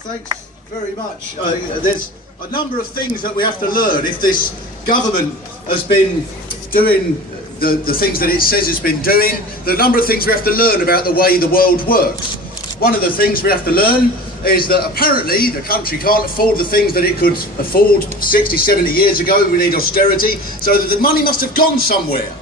Thanks very much. There's a number of things that we have to learn if this government has been doing the things that it says it's been doing. There are a number of things we have to learn about the way the world works. One of the things we have to learn is that apparently the country can't afford the things that it could afford 60, 70 years ago. We need austerity, so that the money must have gone somewhere.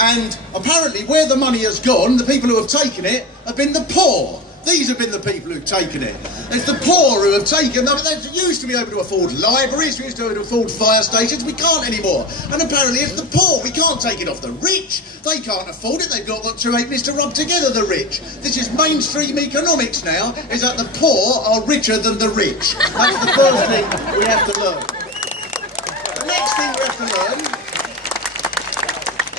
And apparently where the money has gone, the people who have taken it have been the poor. These have been the people who've taken it. It's the poor who have taken them. They used to be able to afford libraries, we used to be able to afford fire stations, we can't anymore. And apparently it's the poor, we can't take it off the rich. They can't afford it, they've got two halfpennies to rub together, the rich. This is mainstream economics now, is that the poor are richer than the rich. That's the first thing we have to learn. The next thing we have to learn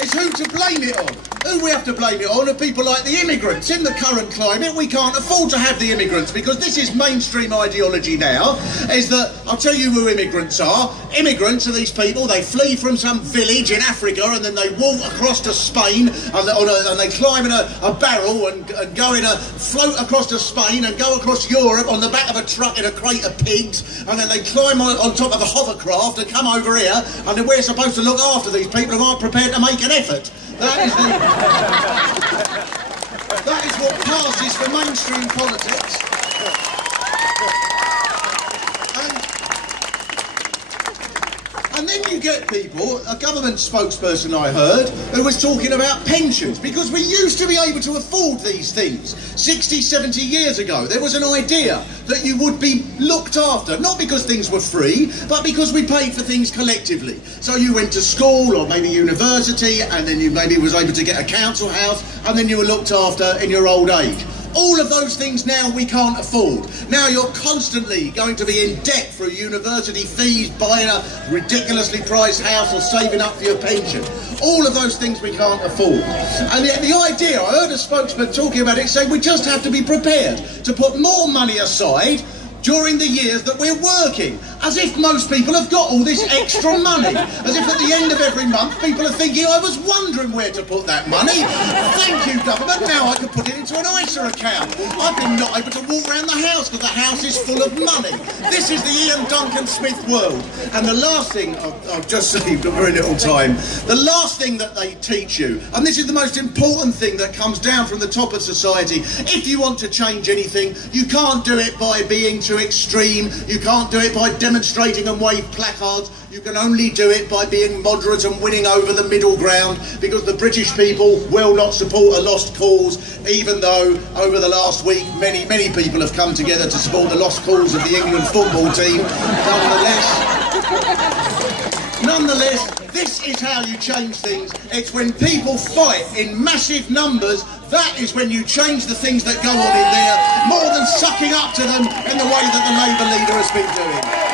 is who to blame it on. Who we have to blame it on are people like the immigrants. In the current climate, we can't afford to have the immigrants, because this is mainstream ideology now, is that, I'll tell you who immigrants are. Immigrants are these people, they flee from some village in Africa and then they walk across to Spain and they climb in a barrel and go in a float across to Spain and go across Europe on the back of a truck in a crate of pigs, and then they climb on top of a hovercraft and come over here, and then we're supposed to look after these people who aren't prepared to make an effort. That is what passes for mainstream politics. And then you get people, a government spokesperson I heard, who was talking about pensions, because we used to be able to afford these things 60, 70 years ago. There was an idea that you would be looked after, not because things were free, but because we paid for things collectively. So you went to school or maybe university, and then you maybe was able to get a council house, and then you were looked after in your old age. All of those things now we can't afford. Now you're constantly going to be in debt for university fees, buying a ridiculously priced house or saving up for your pension. All of those things we can't afford. And yet the idea, I heard a spokesman talking about it, saying we just have to be prepared to put more money aside during the years that we're working, as if most people have got all this extra money, as if at the end of every month people are thinking, I was wondering where to put that money. Thank you, government, now I can put it into an ISA account. I've been not able to walk around the house because the house is full of money. This is the Ian Duncan Smith world. And the last thing, I've just saved a very little time, the last thing that they teach you, and this is the most important thing that comes down from the top of society, if you want to change anything, you can't do it by being too extreme, you can't do it by demonstrating and wave placards, you can only do it by being moderate and winning over the middle ground, because the British people will not support a lost cause, even though over the last week many people have come together to support the lost cause of the England football team. Nonetheless, this is how you change things. It's when people fight in massive numbers, that is when you change the things that go on in there, more than sucking up to them in the way that the Labour leader has been doing.